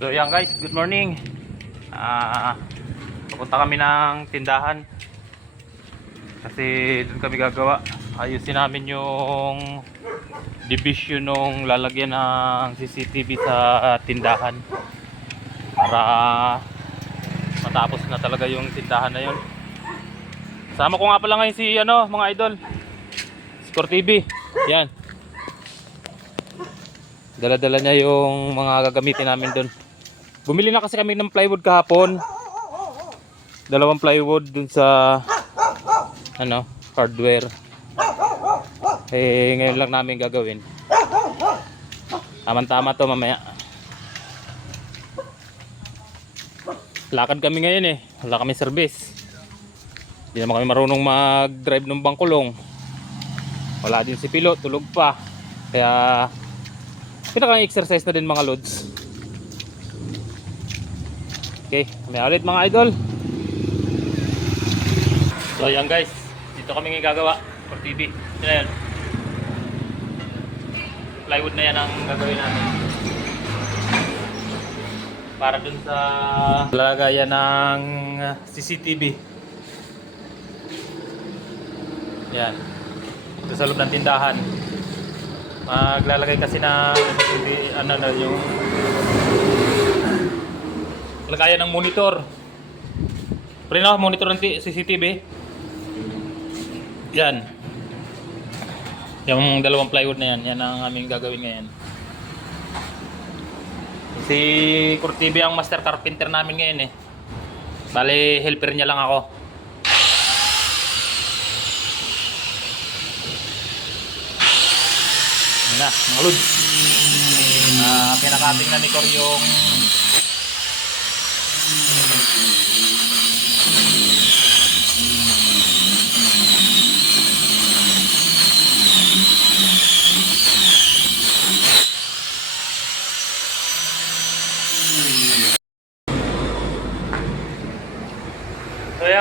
So yan guys, good morning. Ah, papunta kami ng tindahan. Kasi doon kami gagawa. Ayusin namin yung division ng lalagyan ng CCTV sa tindahan. Para matapos na talaga yung tindahan na yun. Sama ko nga pala ngayon si ano, mga idol. Score TV. Yan. Dala-dala niya yung mga gagamitin namin doon. Bumili na kasi kami ng plywood kahapon. Dalawang plywood dun sa ano, hardware. Eh, ngayon lang namin gagawin. Tama-tama to mamaya. Lakad kami ngayon eh. Wala kami service. Hindi naman kami marunong mag-drive ng bangkulong. Wala din si Pilo, tulog pa. Kaya pinakang exercise na din mga loads. Okay, may ulit mga idol. So ayan guys, dito kami gagawa for TV. Ito na yan. Plywood na yan ang gagawin namin. Para dun sa lagayan ng CCTV. Yan. Ito sa loob ng tindahan. Maglalagay kasi na CCTV, ano na yung lagayan ng monitor. Pre no, monitor ng CCTV. Yan. Yung dalawang plywood na yan, yan ang aming gagawin ngayon. Si Curtibi ang master carpenter namin ngayon eh. Bale, helper niya lang ako. Yan na, mga lods. Ah, pinakating na ni Cor yung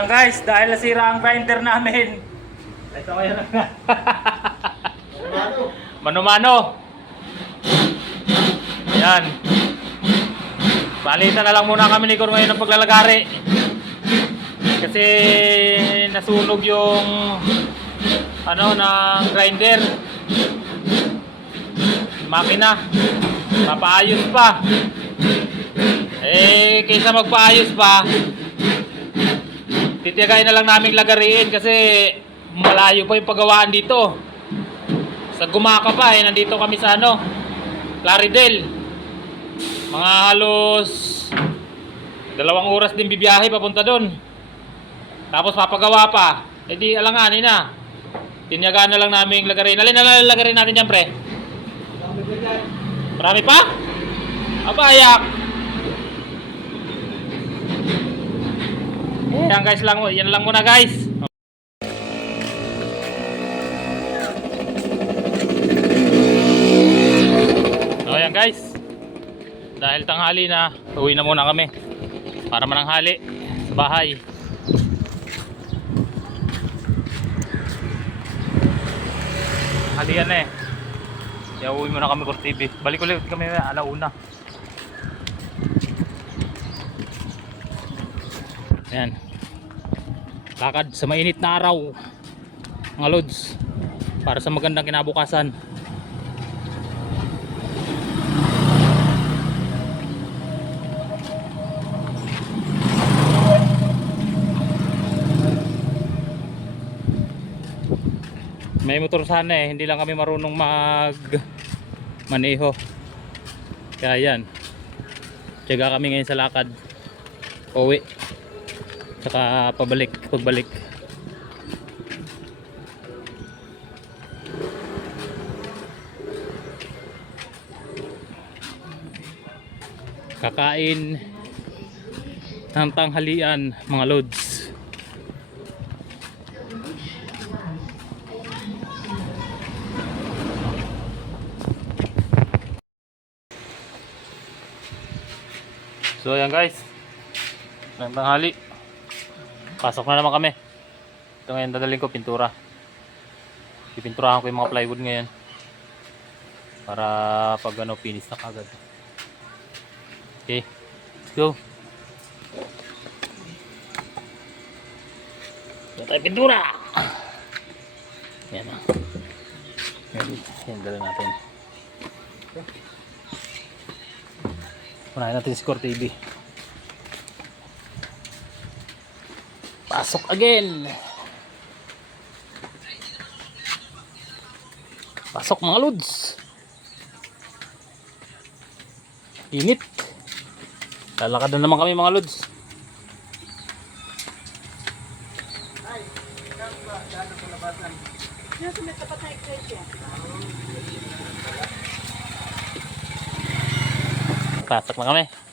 guys, dahil nasira ang grinder namin. Ito ngayon na. Mano-mano. Yan. Palitan na lang muna kami ni Cor ngayon ng paglalagari. Kasi nasunog yung ano ng grinder. Makina. Mapaayos pa. Eh, kaysa magpaayos pa, titiyagayin na lang naming lagariin kasi malayo pa yung paggawaan dito. Sa Gumaka pa eh, nandito kami sa ano, Claridel. Mga halos dalawang oras din bibiyahe papunta doon. Tapos papagawa pa. Eh di alanganin na. Tinyagaan na lang namin lagarin. Alin na lang lagarin natin dyan, pre? Marami pa? Abayak! Yan guys lang, yan lang muna guys. So yan guys. Dahil tanghali na, uwi na muna kami. Para mananghali sa bahay. Halian eh. Kaya uwi muna kami for TV. Balik ulit kami alauna. Ayan. Lakad sa mainit na araw. Mga lods. Para sa magandang kinabukasan. May motor sana eh. Hindi lang kami marunong mag maneho. Kaya yan. Tiyaga kami ngayon sa lakad. Uwi. Saka pabalik, pagbalik. Kakain ng tanghalian mga loads. So ayan guys. Ng tanghali. Pasok na naman kami. Ito ngayon dadalhin ko pintura. Pipinturahan ko yung mga plywood ngayon. Para pag ano finish na kagad. Okay. Let's go. Yan tayo pintura. Yan na. Yan. Yan, dala natin. Unahin natin si Core TV. Pasok again. Pasok mga lods. Init. Lalakad na naman kami mga lods. Pasok na kami.